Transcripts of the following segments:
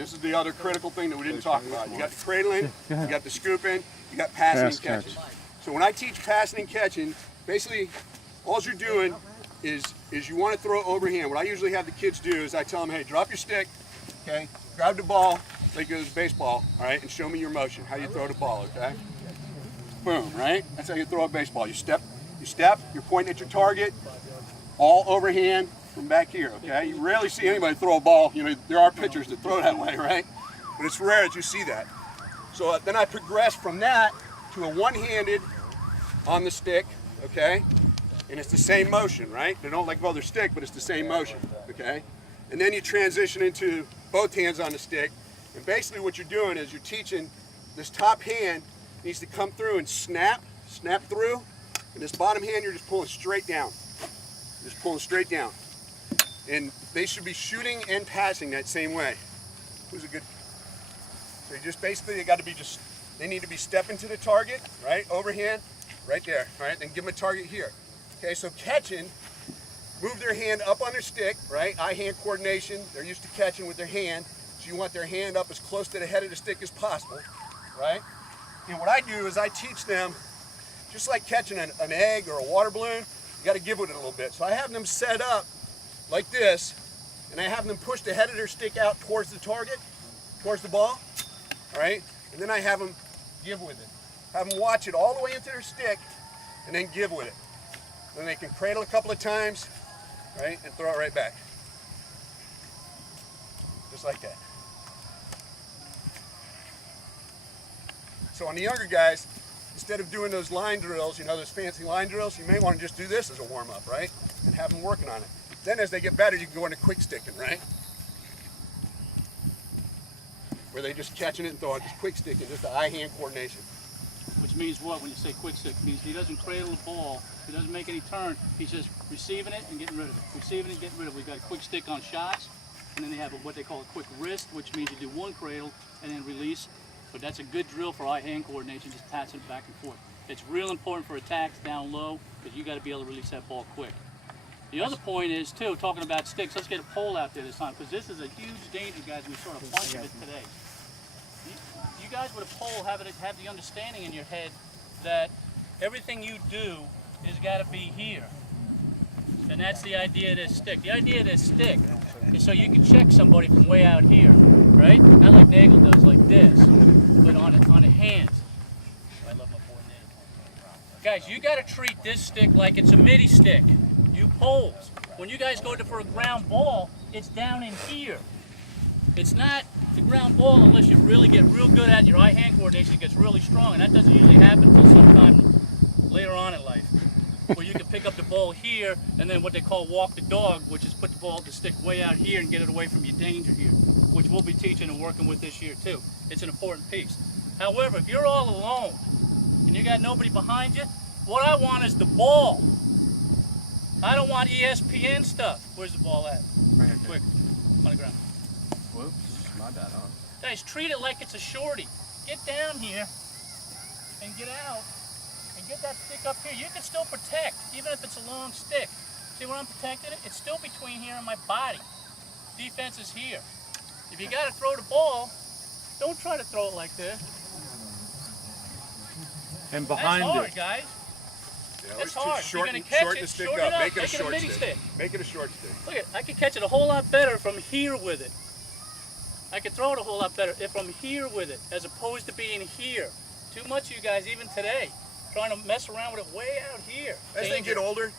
this is the other critical thing that we didn't talk about. You got the cradling, you got the scooping, you got passing and catching. So when I teach passing and catching, basically all you're doing is you want to throw overhand. What I usually have the kids do is I tell them, hey, drop your stick, okay, grab the ball like it was a baseball, all right, and show me your motion, how you throw the ball, okay? Boom, right? That's how you throw a baseball. You step, you're pointing at your target, all overhand from back here, okay? You rarely see anybody throw a ball. You know, there are pitchers that throw that way, right? But it's rare that you see that. So then I progress from that to a one-handed on the stick, okay? And it's the same motion, right? They don't let go of their stick, but it's the same motion, okay? And then you transition into both hands on the stick. And basically what you're doing is you're teaching this top hand needs to come through and snap through. And this bottom hand, you're just pulling straight down. Just pulling straight down. And they should be shooting and passing that same way. Who's a good? So you just basically, they need to be stepping to the target, right? Overhand, right there, right? Then give them a target here. Okay, so catching, move their hand up on their stick, right? Eye-hand coordination. They're used to catching with their hand. So you want their hand up as close to the head of the stick as possible, right? And what I do is I teach them, just like catching an egg or a water balloon, you got to give it a little bit. So I have them set up like this, and I have them push the head of their stick out towards the target, towards the ball, all right? And then I have them give with it. Have them watch it all the way into their stick, and then give with it. Then they can cradle a couple of times, right, and throw it right back. Just like that. So on the younger guys, instead of doing those line drills, you know, those fancy line drills, you may want to just do this as a warm-up, right? And have them working on it. Then as they get better, you can go into quick sticking, right? Where they just catching it and throwing it, just quick sticking, just the eye-hand coordination. Which means what when you say quick stick? It means he doesn't cradle the ball, he doesn't make any turn, he's just receiving it and getting rid of it. Receiving it and getting rid of it. We've got a quick stick on shots, and then they have what they call a quick wrist, which means you do one cradle and then release. But that's a good drill for eye-hand coordination, just passing it back and forth. It's real important for attacks down low, because you got to be able to release that ball quick. The other point is, too, talking about sticks, let's get a pole out there this time, because this is a huge danger, guys. We saw a bunch of it today. You guys with a pole have the understanding in your head that everything you do has got to be here. And that's the idea of this stick. The idea of this stick is so you can check somebody from way out here, right? Not like Nagel does, like this, but on the hands. I love my boy Nagel. Guys, you got to treat this stick like it's a midi stick. You poles. When you guys go for a ground ball, it's down in here. It's not the ground ball unless you really get real good at it. Your eye-hand coordination gets really strong, and that doesn't usually happen until sometime later on in life. Where you can pick up the ball here, and then what they call walk the dog, which is put the stick way out here and get it away from your danger here, which we'll be teaching and working with this year too. It's an important piece. However, if you're all alone and you got nobody behind you, what I want is the ball. I don't want ESPN stuff. Where's the ball at? Right here. Quick, on the ground. Whoops, my bad. Guys, treat it like it's a shorty. Get down here and get out and get that stick up here. You can still protect, even if it's a long stick. See where I'm protecting it? It's still between here and my body. Defense is here. If you got to throw the ball, don't try to throw it like this. And behind That's hard, it. guys. Yeah, That's hard. You're going to catch shorten it, the stick shorten up. it up, Make it a short mini stick. Make it a short stick. Look at, I can catch it a whole lot better from here with it. I can throw it a whole lot better if I'm here with it, as opposed to being here. Too much of you guys, even today, trying to mess around with it way out here. As they get older,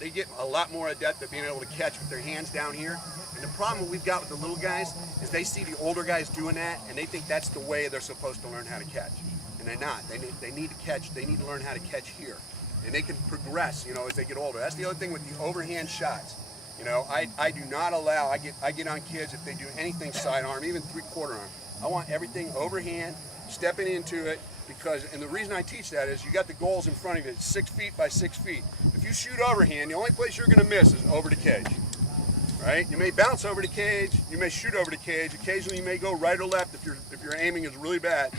they get a lot more adept at being able to catch with their hands down here. And the problem we've got with the little guys is they see the older guys doing that, and they think that's the way they're supposed to learn how to catch. And they're not. They need to catch. They need to learn how to catch here, and they can progress, you know, as they get older. That's the other thing with the overhand shots. You know, I do not allow. I get on kids if they do anything sidearm, even 3/4 arm. I want everything overhand, stepping into it. Because, and the reason I teach that is you got the goals in front of you, it's 6 feet by 6 feet. If you shoot overhand, the only place you're going to miss is over the cage, right? You may bounce over the cage, you may shoot over the cage. Occasionally you may go right or left if your aiming is really bad,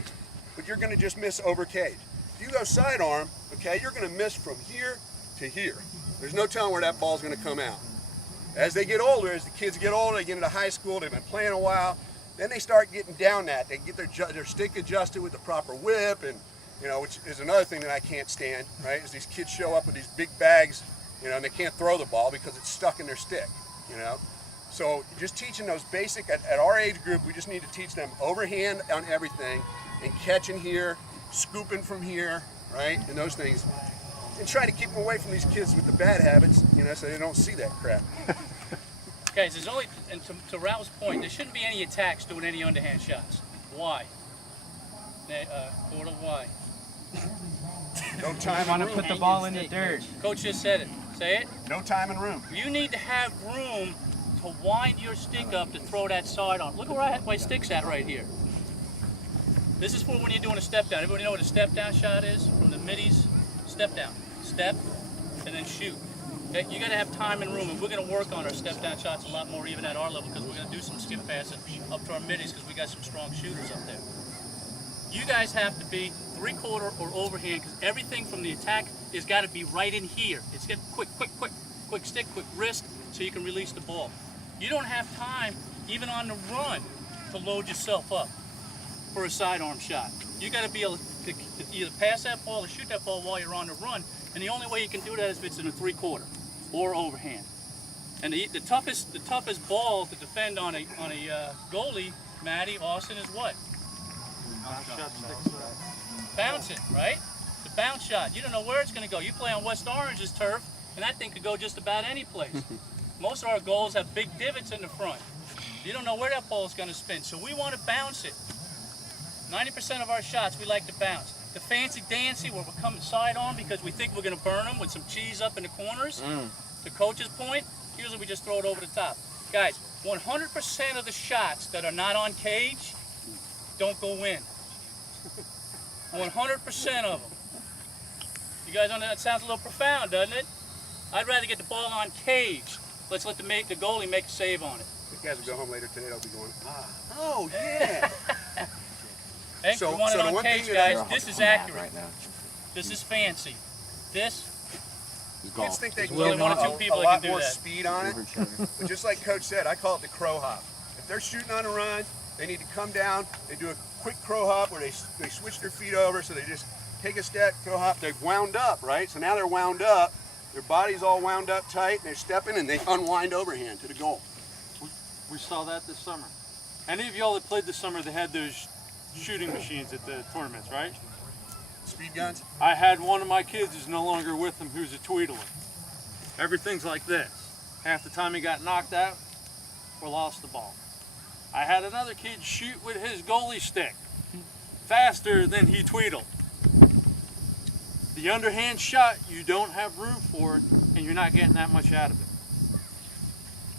but you're going to just miss over cage. If you go sidearm, okay, you're going to miss from here to here. There's no telling where that ball's going to come out. As they get older, as the kids get older, they get into high school, they've been playing a while, Then they start getting down that. They get their stick adjusted with the proper whip, and which is another thing that I can't stand, right? Is these kids show up with these big bags, and they can't throw the ball because it's stuck in their stick, So just teaching those basic, at our age group, we just need to teach them overhand on everything, and catching here, scooping from here, right? And those things. And try to keep them away from these kids with the bad habits, so they don't see that crap. Guys, there's only, and to Ralph's point, there shouldn't be any attacks doing any underhand shots. Why? Portal, why? No time want to and room. put the ball in the dirt. Coach just said it. Say it. No time and room. You need to have room to wind your stick up to throw that side on. Look where my stick's at right here. This is for when you're doing a step down. Everybody know what a step down shot is? From the middies, step down. Step, and then shoot. Okay? You got to have time and room, and we're going to work on our step down shots a lot more even at our level, because we're going to do some skip passes up to our middies because we got some strong shooters up there. You guys have to be 3/4 or overhand, because everything from the attack has got to be right in here. It's get quick stick, quick wrist, so you can release the ball. You don't have time, even on the run, to load yourself up for a sidearm shot. You got to be able to either pass that ball or shoot that ball while you're on the run, and the only way you can do that is if it's in a 3/4 or overhand. And the toughest ball to defend on a goalie, Matty, Austin, is what? Bounce it, right? The bounce shot. You don't know where it's going to go. You play on West Orange's turf, and that thing could go just about any place. Most of our goals have big divots in the front. You don't know where that ball is going to spin, so we want to bounce it. 90% of our shots we like to bounce. The fancy-dancy where we're coming side on because we think we're going to burn them with some cheese up in the corners, to Coach's point, usually we just throw it over the top. Guys, 100% of the shots that are not on cage don't go in. 100% of them. You guys know that sounds a little profound, doesn't it? I'd rather get the ball on cage. Let's let the goalie make a save on it. The guys will go home later today, they'll be going, oh yeah. Hey, we want it on cage, guys. This is accurate. Right now. This is fancy. This, Kids think they can only get one or two a people that lot can do more that. speed on it. But just like Coach said, I call it the crow hop. If they're shooting on a run, they need to come down, they do a quick crow hop where they switch their feet over, so they just take a step, crow hop, they've wound up, right? So now they're wound up, their body's all wound up tight, and they're stepping, and they unwind overhand to the goal. We saw that this summer. Any of y'all that played this summer, they had those shooting machines at the tournaments, right? Speed guns? I had one of my kids who's no longer with them who's a tweedler. Everything's like this. Half the time he got knocked out or lost the ball. I had another kid shoot with his goalie stick faster than he tweedled. The underhand shot, you don't have room for it, and you're not getting that much out of it.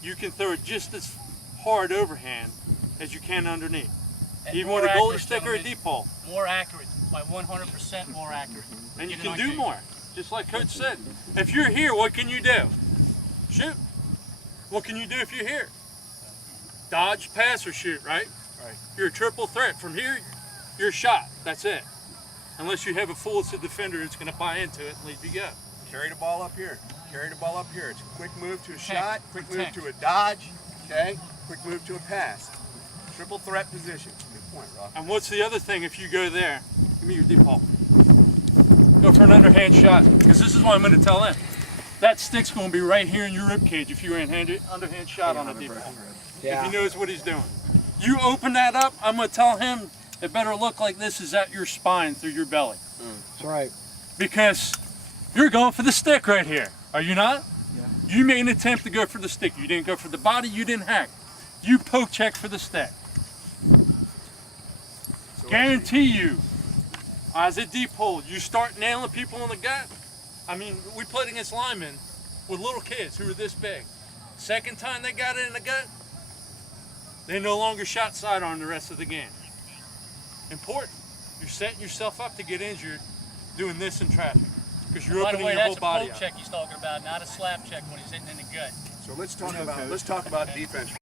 You can throw it just as hard overhand as you can underneath. And even more with a goalie accurate, stick or a gentlemen. deep ball. More accurate, by 100% more accurate. And you Get it can on do cage. more. Just like Coach said. If you're here, what can you do? Shoot. What can you do if you're here? Dodge, pass, or shoot, right? Right. You're a triple threat. From here, you're shot. That's it. Unless you have a fool that's a defender that's going to buy into it and leave you go. Carry the ball up here. Carry the ball up here. It's a quick move to a Protect. shot, quick Protect. move to a dodge, okay? Quick move to a pass. Triple threat position. Good point, Rob. And what's the other thing if you go there? Give me your deep ball. Go for an underhand shot, because this is what I'm going to tell him. That stick's going to be right here in your rib cage if you underhand shot on a deep ball. If he knows what he's doing. You open that up, I'm going to tell him it better look like this is at your spine through your belly. That's right. Because you're going for the stick right here. Are you not? Yeah. You made an attempt to go for the stick. You didn't go for the body, you didn't hack. You poke check for the stick. Guarantee you, as a deep hole, you start nailing people in the gut. I mean, we played against linemen with little kids who were this big. Second time they got it in the gut, they no longer shot sidearm the rest of the game. Important. You're setting yourself up to get injured doing this in traffic because you're By the opening way, your whole that's a body poke up. check he's talking about, not a slap check when he's hitting in the gut. So let's talk about defense.